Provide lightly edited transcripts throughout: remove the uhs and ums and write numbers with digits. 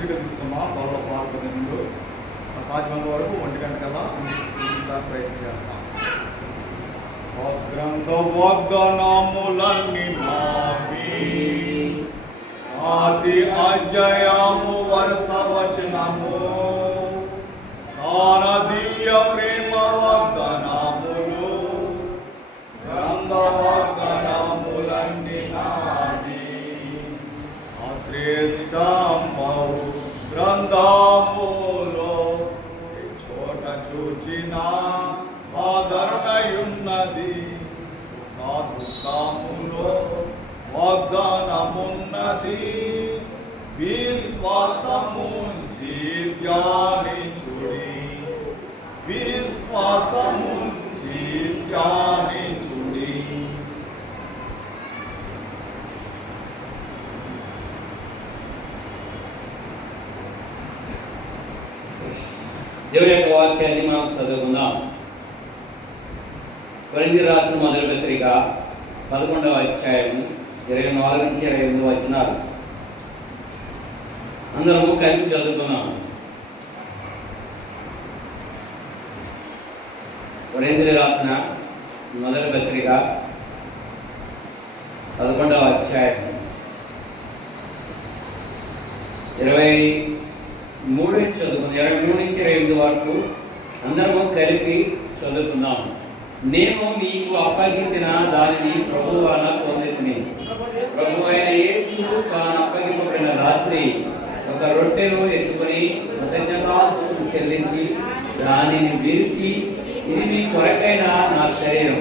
విడిగా తీసుకున్నాం. త్వరలో పాల్గొనే ముందు సాధ్యమైనంత వరకు 1 గంట కల్లా ప్రయత్నం చేస్తాం. గ్రంథ వాగ్దానములన్నీ మావి, ఆది అధ్యాయము వరుస వచనము, ఆనదీయ ప్రేమ వాగ్దానములు, గ్రంథ వాగ్దానములన్నీ నావి. శ్రేష్టంబవు గ్రంథములో చోట చూచిన ఆదరణయున్నది, దుఃఖములో వాగ్దానమున్నది. విశ్వాసము ధ్యానించుడి, విశ్వాసము ధ్యానించుడి. దేవుని యొక్క వాక్యాన్ని మనం చదువుకుందాం. కొరింథీయులకు రాసిన మొదటి పత్రిక 11వ అధ్యాయం 24 నుంచి 28 వచనాలు అందరము కలిపి చదువుకున్నాం. కొరింథీయులకు రాసిన మొదటి పత్రిక 11వ అధ్యాయం 23 నుంచి చదువుకుందాం. 23 నుంచి 28 వరకు అందరము కలిపి చదువుకుందాం. నేను మీకు అప్పగించిన దానిని ప్రభువు వలన పొందితిని. ప్రభువు అయిన యేసు తాను అప్పగింపబడిన రాత్రి ఒక రొట్టెను ఎత్తుకొని కృతజ్ఞతాస్తుతులు చెల్లించి దానిని విరిచి, ఇది మీ కొరకైన నా శరీరం,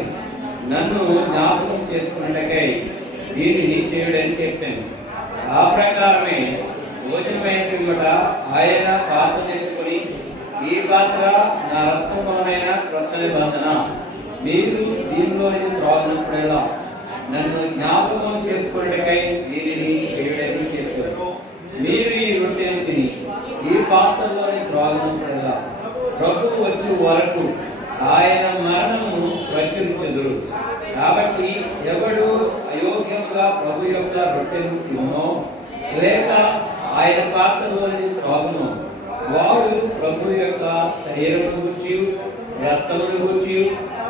నన్ను జ్ఞాపకం చేసుకున్నకై దీనిని చేయుడని చెప్పాను. ఆ ప్రకారమే భోజనమైన పిమ్మట ఆయన పాత్ర తెచ్చుకొని, ఈ పాత్ర నా రక్తమూలమైన క్రొత్త నిబంధన, మీరు దీనిలోని త్రాగినప్పుడల్లా నన్ను జ్ఞాపకం చేసుకున్నకై దీనిని చేయుడని చెప్పారు. మీరు ఈ రొట్టెను తిని ఈ పాత్రలోని త్రాగినప్పుడల్లా ప్రభువు వచ్చే వరకు ఆయన మరణము ప్రచురించెదరు. కాబట్టి ఎవడు అయోగ్యముగా ప్రభు యొక్క రొట్టెను తినో లేక ఆయన పాత్రలోని త్రాగునో వాడు ప్రభు యొక్క శరీరమును గురించి రక్తమును గురించి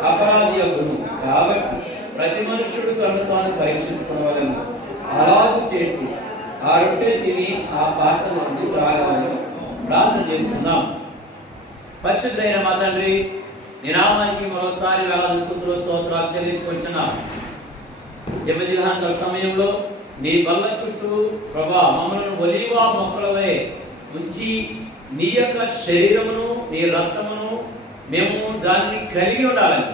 అపరాధి అగును. కాబట్టి ప్రతి మనుషుడు తను తాను పరీక్షించుకోవాలని అలాగూ చేసి ఆ రొట్టె తిని ఆ పాత్ర నుండి త్రాగాలని ప్రార్థన చేసుకుందాం. పరిశుద్ధుడైన మా తండ్రి, నీ నామానికి మరోసారి వేలాది స్తుతులు స్తోత్రాలు చెల్లించుకొచ్చిన మధ్యాహ్న సమయంలో నీ బల్ల చుట్టూ ప్రభా మమ్మల్ని ఒలీవ మొక్కలవే ఉంచి నీ యొక్క శరీరమును నీ రక్తమును మేము దాన్ని కలిగి ఉండాలని,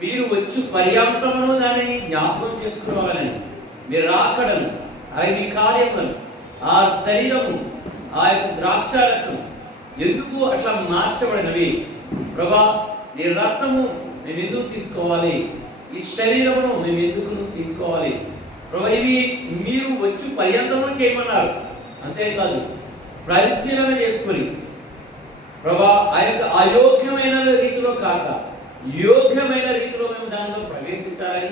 మీరు వచ్చి పర్యాంతమును దాన్ని జ్ఞాపకం చేసుకోవాలని, మీరు రాకడను ఆయన మీ కార్యములను ఆ శరీరము ఆ యొక్క ద్రాక్షారసం ఎందుకు అట్లా మార్చబడినవి ప్రభా, నీ రక్తము మేము ఎందుకు తీసుకోవాలి, ఈ శరీరమును మేము ఎందుకు తీసుకోవాలి ప్రభా, ఇవి మీరు వచ్చి పర్యంతము చేయమన్నారు. అంతేకాదు పరిశీలన చేసుకొని ప్రభా ఆ యొక్క అయోగ్యమైన రీతిలో కాక యోగ్యమైన రీతిలో మేము దానిలో ప్రవేశించాలని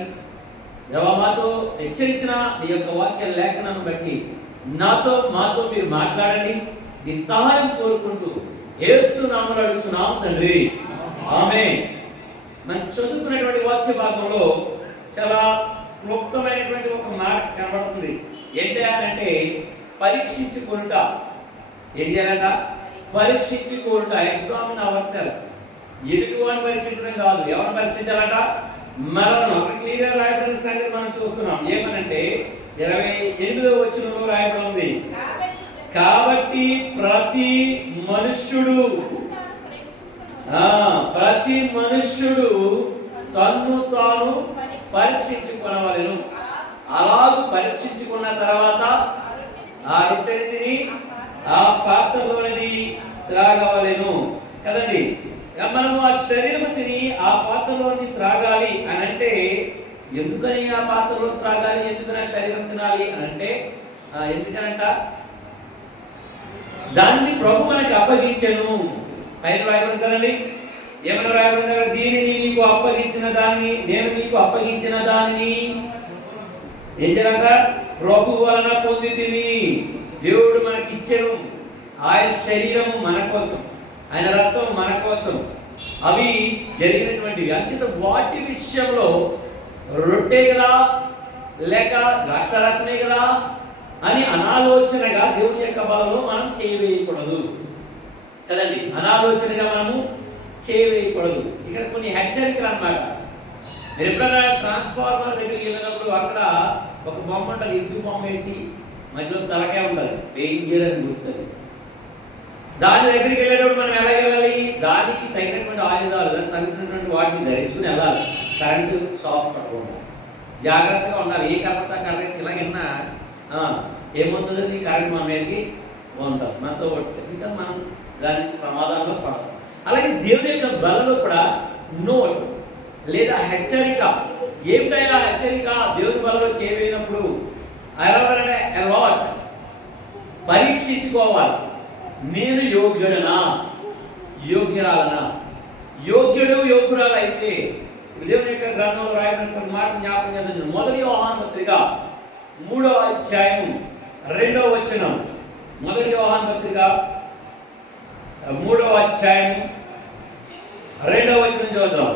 మాతో హెచ్చరించిన నీ యొక్క వాక్య లేఖనాన్ని బట్టి మాతో మీరు మాట్లాడండి. నీ సహాయం కోరుకుంటూ యేసు నామములో అడుగుచున్నాం తండ్రి, ఆమేన్. మనం చదువుకున్నటువంటి వాక్య భాగంలో చాలా క్లుప్తమైనటువంటి ఒక మాట కనబడుతుంది. ఏంటి అంటే పరీక్షించుకొనుట. ఏం చేయాలంట? పరీక్షించుకొనుట. Examine ourself. ఎదుటివాడిని పరీక్షించడం కాదు, ఎవరిని పరీక్షించాలంట? మనల్ని. అక్కడ క్లియర్గా రాయబడిన సంగతి మనం చూస్తున్నాం. ఏమనంటే 28వ వచనంలో రాయబడి ఉంది, కాబట్టి ప్రతి మనుష్యుడు తన్ను తాను పరీక్షించుకొనవలెను. అలాగూ పరీక్షించుకున్న తర్వాత ఆ రొట్టెని తిని ఆ పాత్రలోనిది త్రాగవలెను కదండి. మనము ఆ శరీరం తిని ఆ పాత్రలోని త్రాగాలి అని అంటే, ఎందుకని ఆ పాత్రలో త్రాగాలి, ఎందుకని ఆ శరీరం తినాలి అని అంటే, ఎందుకనంట దాన్ని ప్రభు మనకి అప్పగించెను. పైన రాయబడింది కదండి. ఏమైనా రాయబడింది కదా, దీనిని నీకు అప్పగించిన దానిని, నేను మీకు అప్పగించిన దానిని ఏం చేయాలంట? ప్రభు వలన పొందితిని. దేవుడు మనకిచ్చెను. ఆయన శరీరము మన కోసం, ఆయన రక్తం మన కోసం, అవి జరిగినటువంటివి. అంచేత వాటి విషయంలో రొట్టె కదా లేక ద్రాక్షారసమే కదా అని అనాలోచనగా దేవుని యొక్క బలంలో మనం చేయవేయకూడదు కదండి. అనాలోచనగా మనము చేయవేయకూడదు. ఇక్కడ కొన్ని హెచ్చరికలు అన్నమాట. మీరు ఎప్పుడైనా ట్రాన్స్ఫార్మర్ దగ్గరికి వెళ్ళినప్పుడు అక్కడ ఒక బొమ్మ ఉంటుంది, ఇంటి బొమ్మ వేసి మధ్యలో తలకే ఉంటుంది, డేంజర్ అని గుర్తుంది. దాని దగ్గరికి వెళ్ళేటప్పుడు మనం ఎలా వెళ్ళాలి? దానికి తగినటువంటి ఆయుధాలు, దానికి తగినటువంటి వాటిని ధరించుకుని వెళ్ళాలి. కరెంటు షాక్ పట్టుకోండి, జాగ్రత్తగా ఉండాలి. ఏ కరెంట్ కరెంట్ ఇలాగైనా ఏమవుతుందండి, కరెంట్ మన మీదకి ఉంటుంది, మనతో వచ్చి ఇంకా మనం దాని ప్రమాదంలో పడతాం. అలాగే దేవుని యొక్క బలలో కూడా నోట్ లేదా హెచ్చరిక. ఏమిటైనా హెచ్చరిక దేవుని బలలో చేయలేనప్పుడు అలవాట్ పరీక్షించుకోవాలి. నేను యోగ్యుడనా, యోగ్యురాలనా? యోగ్యుడు యోగ్యురాలు అయితే దేవుని యొక్క గ్రంథంలో రాయబడిన మాట జ్ఞాపకం చేద్దాం. మొదటి యోహాను పత్రిక 3వ అధ్యాయం 2వ వచనం. మొదటి యోహాను పత్రిక 3వ అధ్యాయం 2వ వచనం చదువుతాం.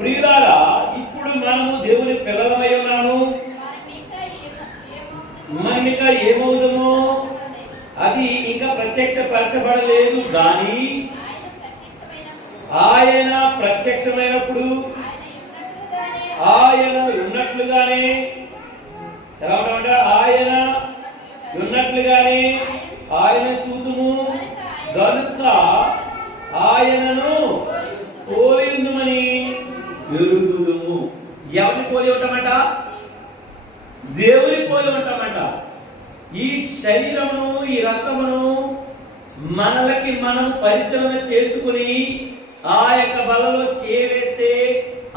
ప్రియులారా, ఇప్పుడు మనము దేవుని పిల్లలమై ఉన్నాము, మనమిక ఏమవుదాము అది ఇంకా ప్రత్యక్షపరచబడలేదు. కానీ ఆయన ప్రత్యక్షమైనప్పుడు ఆయన ఉన్నట్లుగానే, ఎలా ఉంటామంటే ఆయన ఉన్నట్లుగానే ఆయన చూతుము గనుక ఆయనను పోలి ఉందమని ఎరుగుదుము. ఎవరిని పోలి ఉంటామంట? దేవుని పోలి ఉంటామంట. ఈ శరీరమును, ఈ రక్తమును మనలకి మనం పరిశీలన చేసుకుని ఆ యొక్క బలలో చేవేస్తే,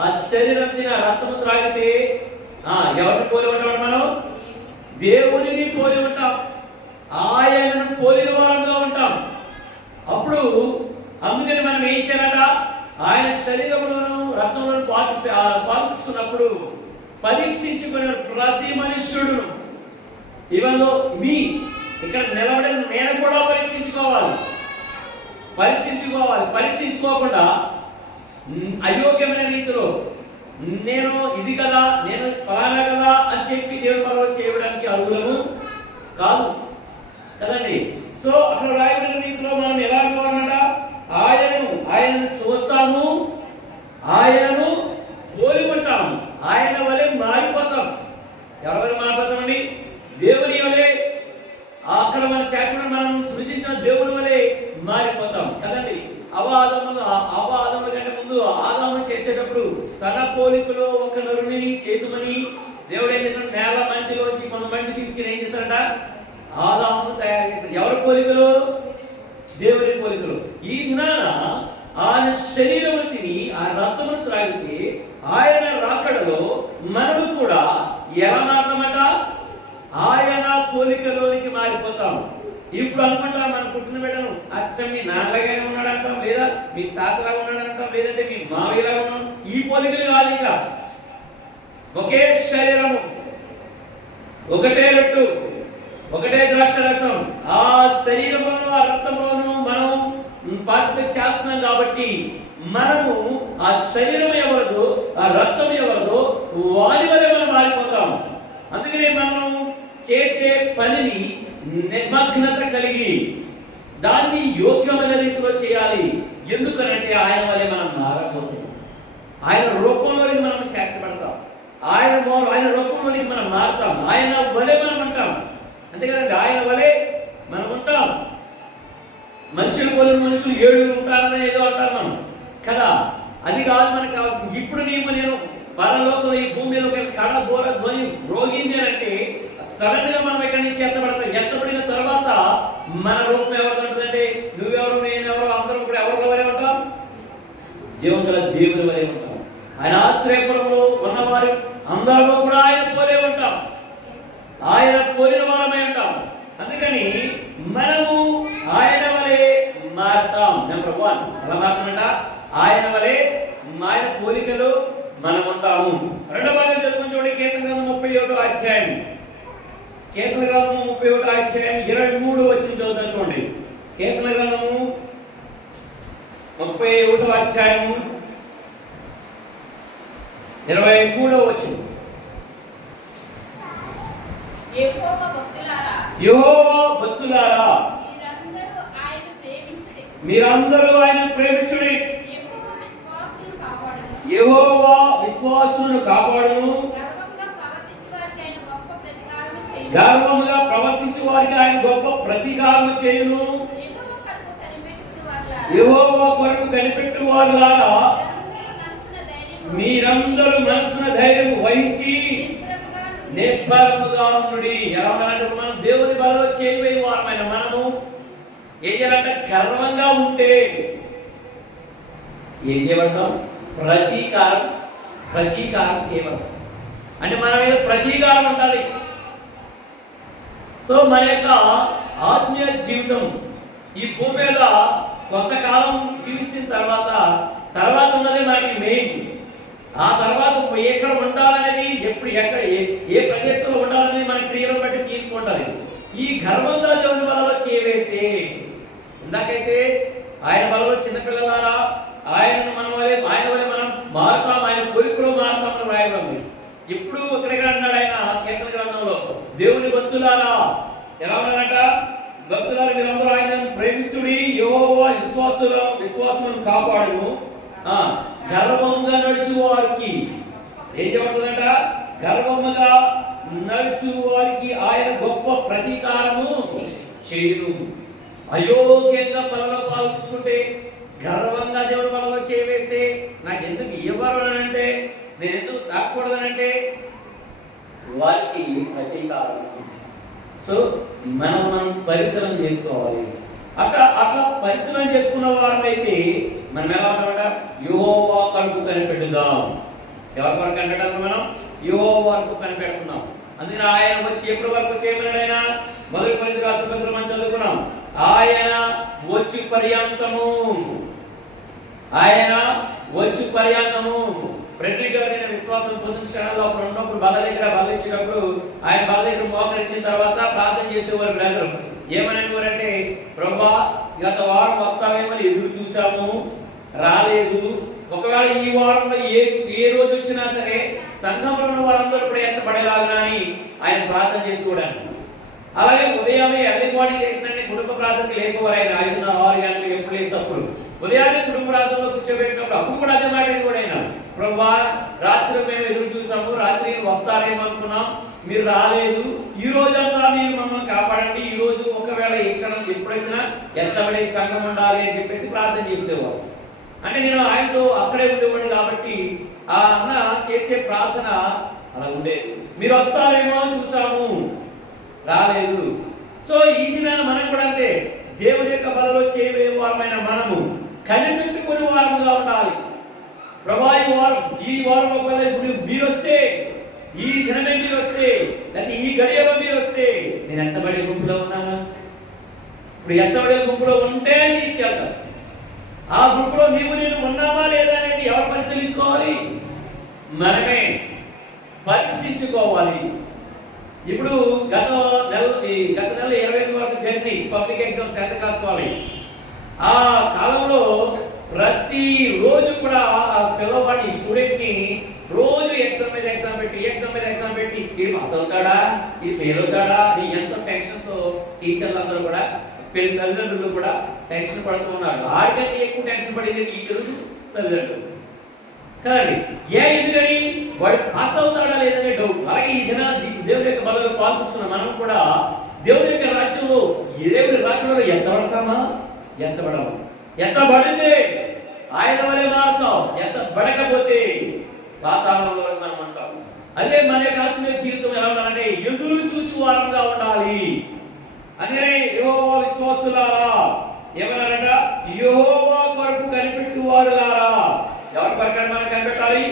ఆ శరీరం తిన రక్తము త్రాగితే ఎవరిని పోలి ఉంటాం? మనం దేవునిని పోలి ఉంటాం, ఆయనను పోలిన వారంగా ఉంటాం. అప్పుడు అందుకని మనం ఏం చేయాలట? ఆయన శరీరములను రక్తములను పాల్చుకున్నప్పుడు పరీక్షించుకునే ప్రతి మనుష్యుడును, ఇవన్నీ మీ ఇక్కడ నిలబడిన నేను కూడా పరీక్షించుకోవాలి. పరీక్షించుకోకుండా అయోగ్యమైన రీతిలో నేను ఇది కదా, నేను ఫలానా కదా అని చెప్పి దేవుని పనులు చేయడానికి అర్హులము కాదు కదండి. సో అక్కడ రాయబడిన రీతిలో మనం ఎలాంటి వారన్నమాట? ఆయనను చూస్తాము, ఆయనను పోలి ఉంటాము, ఆయన వలె మారిపోతాం. ఎవరి మారిపోతామండి? దేవుని వలె. అక్కడ మన చేతులను మనం సృజించిన దేవుని వలె మారిపోతాం కదండి. అవాదముల కంటే ముందు ఆదాము చేసేటప్పుడు తన పోలికలో ఒక నరుని చేతుమని దేవుడు ఏం చేశాడు? నేల మంటిలోంచి కొంతమంది తీసుకుని ఏం చేశాడట? ఆదామును తయారు చేశాడు. ఎవరి పోలికలు? దేవుని పోలికలు. ఈ జ్ఞాన ఆయన శరీరము తిని ఆ రక్తమును త్రాగితే ఆయన రాకడలో మనము కూడా ఎలా మారుతామట? ఆయన పోలికలోనికి మారిపోతాం. ఇప్పుడు అనుకుంటాం మన పుట్టిన బిడ్డను అచ్చం మీ నాన్నగానే ఉన్నాడంటాం, లేదా మీ తాతలాగా ఉన్నాడంటాం, లేదంటే మీ మామయ్యలాగా ఉన్నాడు. ఈ పోలికలు కాదు, ఇంకా ఒకే శరీరము, ఒకటే రొట్టు, ఒకటే ద్రాక్షరసం. ఆ శరీరంలోనూ ఆ రక్తంలోనూ మనం పార్టిసిపేట్ చేస్తున్నాం కాబట్టి మనము ఆ శరీరం ఎవరిదో, ఆ రక్తం ఎవరిదో వారి వల్ల మనం మారిపోతాం. అందుకనే మనం చేసే పనిని నిమగ్నత కలిగి దాన్ని యోగ్యమైన రీతిలో చేయాలి. ఎందుకనంటే ఆయన వల్లే మనం మారబోతున్నాం, ఆయన రూపంలోనికి మనం చేర్చబడతాం, ఆయన రూపంలోనికి మనం మారుతాం, ఆయన వలె మనం ఉంటాం. అంతే కదండి, ఆయన వలె మనం ఉంటాం. మనుషులు పోలిన మనుషులు 7 ఉంటారని ఏదో అంటారు మనం కదా. అది కాదు మనకు కావాల్సింది. ఇప్పుడు నేను పరలోకంలో ఈ భూమి మీద ఒక కడ బోర ధ్వని రోగింది అని అంటే సడన్ గా మనం ఎక్కడి నుంచి ఎత్తబడతాం. ఎత్తబడిన తర్వాత మన రూపం ఎవరు ఉంటుందంటే నువ్వెవరు, నేనెవరు, అందరం కూడా ఎవరి వలె ఉంటాం? జీవం గల దేవుని వలె ఉంటాం. ఆయన ఆశ్రయపురంలో ఉన్నవారు అందరూ కూడా ఆయన పోలే ఉంటాం, ఆయన పోలిన వారమై ఉంటాం. అందుకని మనము ఆయన వలె మారుతాం. నెంబర్ 1 ఎలా మారుతామంట? ఆయన వలె ఆయన పోలికలో మనం ఉంటాము. రెండవ భాగం చదువుకుని చూడండి. కీర్తన గ్రంథం 31వ అధ్యాయం. కీర్తన గ్రంథము 31వ అధ్యాయం 23వ వచనం చదువుతాను చూడండి. కీర్తన గ్రంథము 31వ అధ్యాయము 23వ వచనం. యెహోవా భక్తులారా మీరందరూ ఆయన ప్రేమించుడి. యెహోవా విశ్వాసులను కాపాడును. గర్వముగా ప్రవర్తించు వారికి ఆయన గొప్ప ప్రతీకారం చేయును. యెహోవా కొరకు కనిపెట్టు వారులారా మీరందరూ మనసున ధైర్యం వహించి నిర్భరముగా ఉండుడి. ఎలా ఉన్నారంటే మనం దేవుని బలలో చేయబోయే వారమైన మనము ఏం చేయాలంటే గర్వంగా ఉంటే ఏం చేయబడతాం? ప్రతీకారం చేయబడతాం. అంటే మన మీద ప్రతీకారం ఉండాలి. సో మన యొక్క ఆత్మీయ జీవితం ఈ భూమి మీద కొంతకాలం జీవించిన తర్వాత ఉన్నదే మనకి మెయిన్. ఆ తర్వాత ఎక్కడ ఉండాలనేది, ఎప్పుడు ఎక్కడ ఏ ప్రదేశంలో ఉండాలనేది మన క్రియలను బట్టి తీసుకుంటుంది. ఈ గర్వంగా దేవుని బలలో చేయవేస్తే, ఇందాకైతే ఆయన బలలో చిన్నపిల్లలారా ఆయనను ఆయన వలె మనం మారుతాం, ఆయన కోరికలో మారుతామని రాయబడింది. ఇప్పుడు ఇక్కడ అన్నాడు ఆయన కీర్తన గ్రంథంలో, దేవుని భక్తులారా ఎలా ఉన్నారంట? భక్తులారా మీరందరూ ఆయనను ప్రేమించుడి. యెహోవా విశ్వాసులను కాపాడును. గర్వంగా నడుచు వారికి ఏం చెప్పబడుతుందంట? గర్వముగా నడుచు వారికి ఆయన గొప్ప ప్రతీకారము చేయును. అయోగ్యంగా పనులు పాల్గొంచుకుంటే, గర్వంగా దేవుడి పనులు చేయవేస్తే, నాకు ఎందుకు ఇవ్వరు అని అంటే, నేను ఎందుకు తాకూడదనంటే వారికి ప్రతీకారం. సో మనం పరిశీలన చేసుకోవాలి. అట్లా పరిశీలన చేసుకున్న వారైతే మనం ఎలా ఉంటామంట? యెహోవా కొరకు కనిపెట్టుదాం. ఎవరి కొరకు కనిపెట్టాలి? మనం యెహోవా వరకు కనిపెడుతున్నాం. అందుకని ఆయన వచ్చి ఎప్పటి వరకు చేయమన్నాడు? ఆయన మొదటి కొరింథీయులకు రాసిన పత్రిక మనం చదువుకున్నాం. ఆయన వచ్చి పర్యంతము ప్రతిగా విశ్వాసం పొందిన క్షణాల్లో అప్పుడు ఉన్నప్పుడు బల ఇచ్చేటప్పుడు ఆయన బల దగ్గర మోకరించిన తర్వాత ప్రార్థన చేసేవారు. బ్రదర్ ఏమనేవారంటే, ప్రభా గత వారం వస్తామేమని ఎదురు చూసాము, రాలేదు. ఒకవేళ ఈ వారంలో ఏ రోజు వచ్చినా సరే సంఘంలో ఉన్న వారందరూ కూడా ఎత్తపడేలాగా అని ఆయన ప్రార్థన చేసుకోవడానికి. అలాగే ఉదయమే ఎర్లీ మార్నింగ్ చేసినట్టే కుటుంబ ప్రార్థనకి లేకపోవాలి. ఆయన 5-6 గంటలకు ఎప్పుడు లేస్తప్పుడు ఉదయాన్నే కుటుంబ ప్రార్థనలో కూర్చోబెట్టినప్పుడు అప్పుడు కూడా అదే మాట కూడా అయినా, ప్రభా రాత్రి మేము ఎదురు చూసాము, రాత్రి వస్తారేమో అనుకున్నాం, మీరు రాలేదు. ఈ రోజంతా మీరు మమ్మల్ని కాపాడండి. ఈ రోజు ఒకవేళ ఏ క్షణం ఎప్పుడొచ్చినా ఎత్తబడే సంఘం ఉండాలి అని చెప్పేసి ప్రార్థన చేసేవారు. అంటే నేను ఆయనతో అక్కడే ఉండేవాడిని కాబట్టి ఆ అన్న చేసే ప్రార్థన అలా ఉండేది. మీరు వస్తారేమో చూసాము, రాలేదు. సో ఈ దినాన మనం కూడా అంతే, దేవుని యొక్క బలలో చేయవే వారమైన మనము కనిపెట్టుకునే వారముగా ఉండాలి. ప్రభా ఈ వారం ఒకవేళ మీరు వస్తే, ఈ దినమే మీరు వస్తే, లేకపోతే ఈ గడియలో మీరు వస్తే, నేను ఎంతబడే గుంపులో ఉన్నానా? ఇప్పుడు ఎంతబడే గుంపులో ఉంటే తీసుకెళ్తాను. ఆ గుంపులో నేను ఉన్నావా లేదా అనేది ఎవరు పరిశీలించుకోవాలి? మనమే పరీక్షించుకోవాలి. ఇప్పుడు గత నెల 25 వరకు జరిగింది పబ్లిక్ ఎగ్జామ్ 10th క్లాస్ వాళ్ళకి. ఆ కాలంలో ప్రతి రోజు కూడా ఆ పిల్లవాడి స్టూడెంట్ని రోజు ఎగ్జామ్ మీద ఎగ్జామ్ పెట్టి ఈ పాస్ అవుతాడా, ఈ ఫెయిల్ అవుతాడా అని ఎంతో టెన్షన్తో టీచర్లు అందరూ కూడా, తల్లిదండ్రులు కూడా టెన్షన్ పడుతూ ఉన్నారు. ఆడికంటే ఎక్కువ టెన్షన్ పడేది టీచర్లు, తల్లిదండ్రులు కదండి. ఎందుకని వాడు పాస్ అవుతాడా లేదనే డౌట్. అలాగే ఈ దిన దేవుని యొక్క బలలో పాల్గొంటున్న మనం కూడా దేవుని యొక్క రాజ్యంలో, దేవుని రాజ్యంలో ఎంతబడతామా? ఎంతబడము. ఎంతబడితే ఆయన వలె మారుతాం, ఎంతబడకపోతే వాతావరణంలో మనం అంటాం. అదే మన యొక్క ఆత్మీయ జీవితం ఎలా ఉండాలంటే ఎదురు చూచి వారంగా ఉండాలి. అందుకనే యెహోవా విశ్వాసులారా ఏమన్నారంట? యెహోవా కొరకు కనిపెట్టు వారులారా. ఎవరి కొరకు మనం కనిపెట్టాలి?